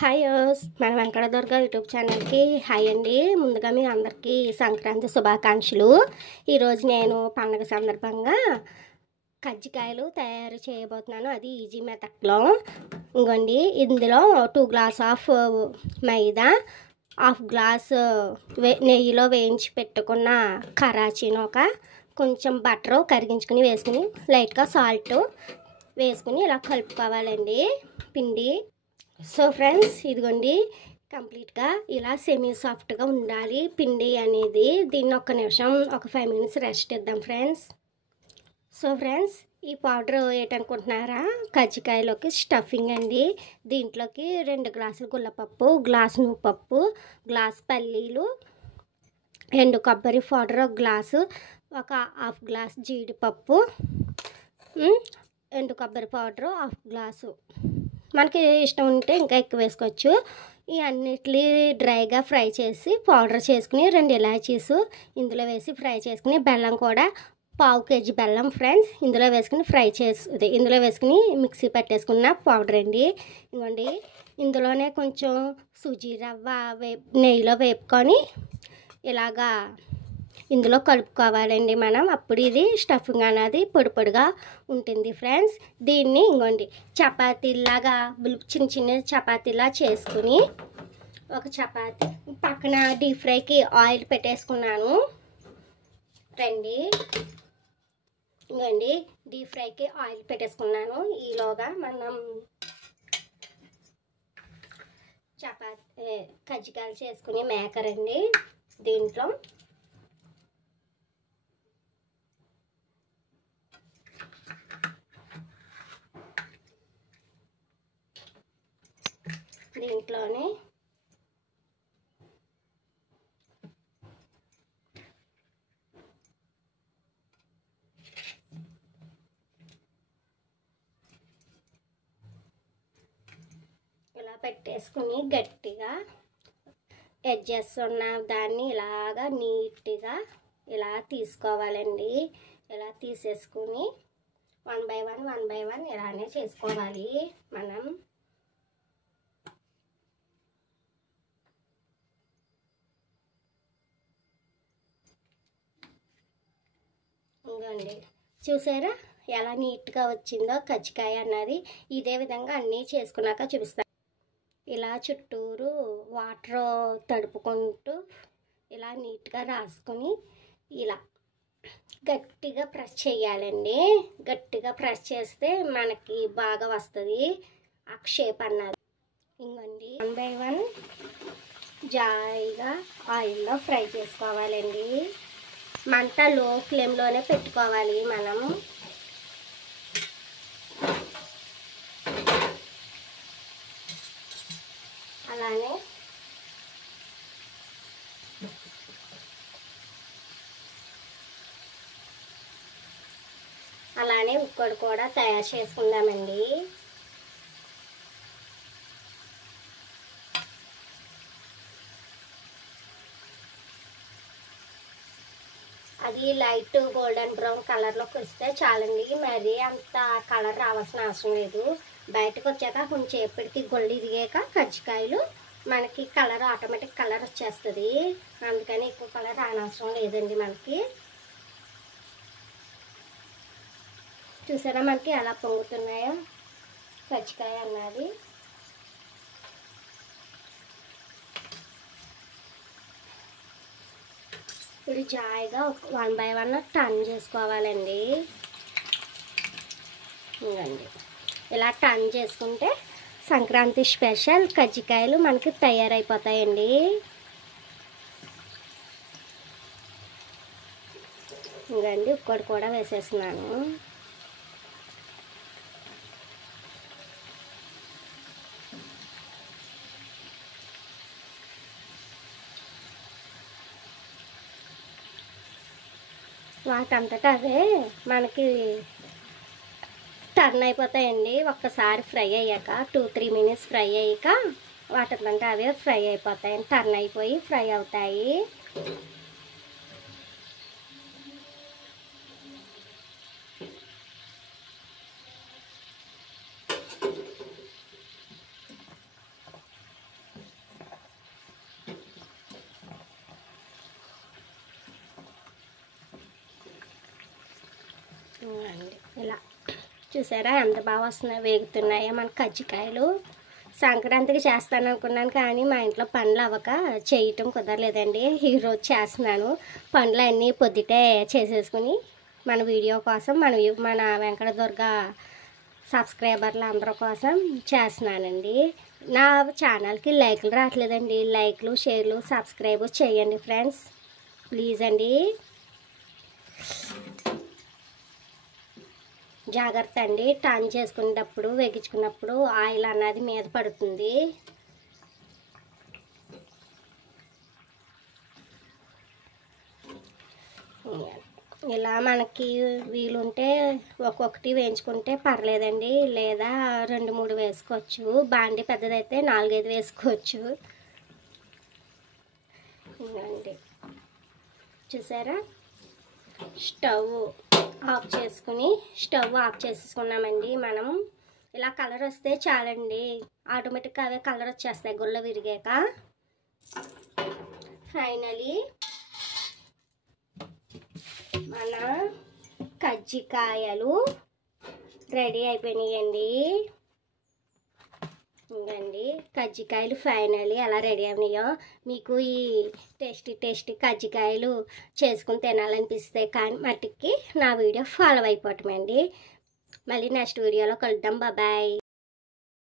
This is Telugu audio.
హాయ్ మన వెంకట దుర్గ యూట్యూబ్ ఛానల్కి హాయ్ అండి. ముందుగా మీ అందరికీ సంక్రాంతి శుభాకాంక్షలు. ఈరోజు నేను పండగ సందర్భంగా కజ్జికాయలు తయారు చేయబోతున్నాను. అది ఈజీ మెథడ్లో. ఇంకోండి, ఇందులో 2 glass of maida, half glass నెయ్యిలో వేయించి పెట్టుకున్న కరాచీనోక, కొంచెం బటర్ కరిగించుకుని వేసుకుని లైట్గా సాల్ట్ వేసుకుని ఇలా కలుపుకోవాలండి పిండి. సో ఫ్రెండ్స్, ఇదిగోండి కంప్లీట్గా ఇలా సెమీ సాఫ్ట్గా ఉండాలి పిండి అనేది. దీన్ని ఒక్క నిమిషం, ఒక 5 మినిట్స్ రెస్ట్ ఇద్దాం ఫ్రెండ్స్. సో ఫ్రెండ్స్, ఈ పౌడర్ ఏంటనుకుంటున్నారా? కజ్జికాయలోకి స్టఫింగ్ అండి. దీంట్లోకి 2 గ్లాసులు గుల్లపప్పు, గ్లాసు నువ్వుపప్పు, గ్లాస్ పల్లీలు, 2 కొబ్బరి పౌడర్ 1 గ్లాసు, ఒక హాఫ్ గ్లాస్ జీడిపప్పు, 2 కొబ్బరి పౌడరు 1/2 గ్లాసు. మనకి ఇష్టం ఉంటే ఇంకా ఎక్కువ వేసుకోవచ్చు. ఈ అన్నిటిని డ్రైగా ఫ్రై చేసి పౌడర్ చేసుకుని 2 ఇలాచీస్ ఇందులో వేసి ఫ్రై చేసుకుని, బెల్లం కూడా 1/2 కేజీ బెల్లం ఫ్రెండ్స్ ఇందులో వేసుకుని ఇందులో వేసుకుని మిక్సీ పట్టేసుకున్న పౌడర్ అండి. ఇవ్వండి, ఇందులోనే కొంచెం సుజీ రవ్వ నెయ్యిలో వేపుకొని ఇలాగా ఇందులో కలుపుకోవాలండి మనం. అప్పుడు ఇది స్టఫింగ్ అనేది పొడి పొడిగా ఉంటుంది ఫ్రెండ్స్. దీన్ని ఇంకోండి చపాతీలాగా చిన్న చిన్న చపాతీలా చేసుకుని, ఒక చపాతీ పక్కన డీప్ ఫ్రైకి ఆయిల్ పెట్టేసుకున్నాను రండి. ఇంకోండి, డీప్ ఫ్రైకి ఆయిల్ పెట్టేసుకున్నాను. ఈలోగా మనం కజ్జికాయలు చేసుకుని మేకర్ అండి. దీంట్లో దీంట్లోనే ఇలా పెట్టేసుకుని గట్టిగా ఎడ్జెస్ ఉన్న దాన్ని ఇలాగా నీట్గా ఇలా తీసుకోవాలండి. ఇలా తీసేసుకుని 1 బై 1 ఇలానే చేసుకోవాలి మనం. ఇంకోండి, చూసారా ఎలా నీట్గా వచ్చిందో కజ్జికాయ అన్నది. ఇదే విధంగా అన్నీ చేసుకున్నాక చూపిస్తాను. ఇలా చుట్టూరు వాటర్ తడుపుకుంటూ ఇలా నీట్గా రాసుకొని ఇలా గట్టిగా ప్రెస్ చేయాలండి. గట్టిగా ప్రెస్ చేస్తే మనకి బాగా వస్తుంది ఆ షేప్ అన్నది. ఇంకోండి, 1 బై 1 జాయిగా ఆయిల్లో ఫ్రై చేసుకోవాలండి. మంట లో ఫ్లేమ్లోనే పెట్టుకోవాలి మనం. అలానే ఉక్కడు కూడా తయారు చేసుకుందామండి. అది లైట్ గోల్డెన్ బ్రౌన్ కలర్లోకి వస్తే చాలండి. మరి అంత కలర్ రావాల్సిన అవసరం లేదు. బయటకు వచ్చాక కొంచెం ఎప్పటికీ గొల్లు ఇదిగాక కజ్జికాయలు మనకి కలర్ ఆటోమేటిక్ కలర్ వచ్చేస్తుంది. అందుకని ఎక్కువ కలర్ రానవసరం లేదండి మనకి. చూసారా మనకి ఎలా పొంగుతున్నాయో కజ్జికాయ అన్నది. ఇప్పుడు జాయిగా 1 బై 1 టర్న్ చేసుకోవాలండి. ఇవ్వండి, ఇలా టర్న్ చేసుకుంటే సంక్రాంతి స్పెషల్ కజ్జికాయలు మనకి తయారైపోతాయండి. ఇవ్వండి, ఒక్కటి కూడా వేసేస్తున్నాను. వాటంతటా అవే మనకి టర్న్ అయిపోతాయండి. ఒక్కసారి ఫ్రై అయ్యాక 2-3 మినిట్స్ ఫ్రై అయ్యాక వాటంతటా అవే ఫ్రై అయిపోతాయి, టర్న్ అయిపోయి ఫ్రై అవుతాయి. చూసారా ఎంత బాగా వస్తున్నాయో, వేగుతున్నాయో మన కజ్జికాయలు. సంక్రాంతికి చేస్తాను అనుకున్నాను కానీ మా ఇంట్లో పనులు అవ్వక చేయటం కుదరలేదండి. ఈరోజు చేస్తున్నాను. పనులు అన్నీ పొద్దుటే చేసేసుకుని మన వీడియో కోసం మన వెంకటదుర్గ సబ్స్క్రైబర్లు అందరి కోసం చేస్తున్నానండి. నా ఛానల్కి లైక్లు రావట్లేదండి. లైక్లు, షేర్లు, సబ్స్క్రైబ్ చేయండి ఫ్రెండ్స్, ప్లీజ్ అండి. జాగ్రత్త అండి, టర్న్ చేసుకునేటప్పుడు వేగించుకున్నప్పుడు ఆయిల్ అన్నది మీద పడుతుంది. ఇలా మనకి వీలుంటే ఒక్కొక్కటి వేయించుకుంటే పర్లేదండి, లేదా 2-3 వేసుకోవచ్చు. బాండి పెద్దదైతే 4-5 వేసుకోవచ్చు. ఇదండి చూసారా, స్టవ్ ఆఫ్ చేసుకున్నామండి. మనం ఇలా కలర్ వస్తే చాలండి, ఆటోమేటిక్గా అవే కలర్ వచ్చేస్తాయి గుళ్ళ విరిగాక. ఫైనలీ మన కజ్జికాయలు రెడీ అయిపోయినాయండి. ఇంకండి కజ్జికాయలు ఫైనలీ ఎలా రెడీ అయినాయో. మీకు ఈ టేస్టీ కజ్జికాయలు చేసుకుని తినాలనిపిస్తే కానీ మట్టికి నా వీడియో ఫాలో అయిపోవటమండి. మళ్ళీ నెక్స్ట్ వీడియోలో కలుద్దాం. బాయ్.